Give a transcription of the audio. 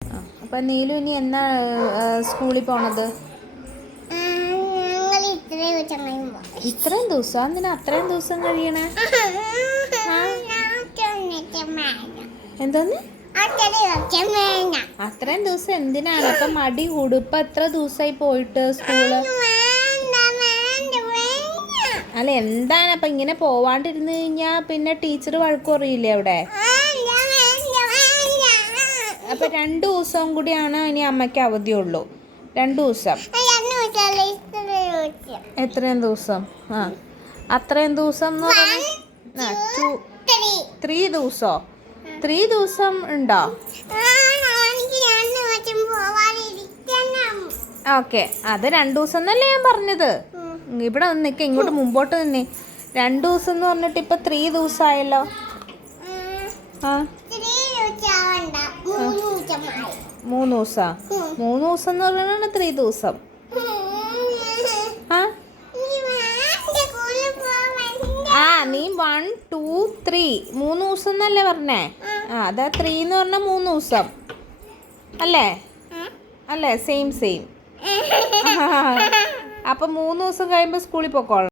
അപ്പം നീലു ഇനി എന്നാ സ്കൂളിൽ പോണത്? ഇത്രയും ദിവസം? എന്തിനാ അത്രയും ദിവസം കഴിയണേ? എന്തോന്ന്? അത്രയും ദിവസം എന്തിനാണ്? അപ്പം മടി കൂടും. ഇപ്പം എത്ര ദിവസമായി പോയിട്ട് സ്കൂള്? അല്ല എന്താണ് അപ്പം ഇങ്ങനെ പോവാണ്ടിരുന്ന് കഴിഞ്ഞാൽ പിന്നെ ടീച്ചർ വഴക്ക് പറയില്ലേ അവിടെ? അപ്പം 2 ദിവസം കൂടിയാണ് ഇനി അമ്മയ്ക്ക് അവധിയുള്ളൂ. 2 ദിവസം. എത്രയും ദിവസം? അത്രയും ദിവസം എന്ന് പറഞ്ഞാൽ 3 ദിവസമോ? 3 ദിവസം ഉണ്ടോ? ഓക്കെ, അത് 2 ദിവസം എന്നല്ലേ ഞാൻ പറഞ്ഞത്. ഇവിടെ നിൽക്കുക, ഇങ്ങോട്ട് മുമ്പോട്ട് നിന്നേ. 2 ദിവസം എന്ന് പറഞ്ഞിട്ട് ഇപ്പം 3 ദിവസമായല്ലോ. 3 ദിവസം. 3 ദിവസം എന്ന് പറഞ്ഞാൽ 3 ദിവസം. നീ 1, 2, 3 3 ദിവസം എന്നല്ലേ പറഞ്ഞേ? അതാ 3 എന്ന് പറഞ്ഞാൽ 3 ദിവസം അല്ലേ? അല്ലേ? സെയിം. അപ്പം 3 ദിവസം കഴിയുമ്പോൾ സ്കൂളിൽ പോയിക്കോളാം.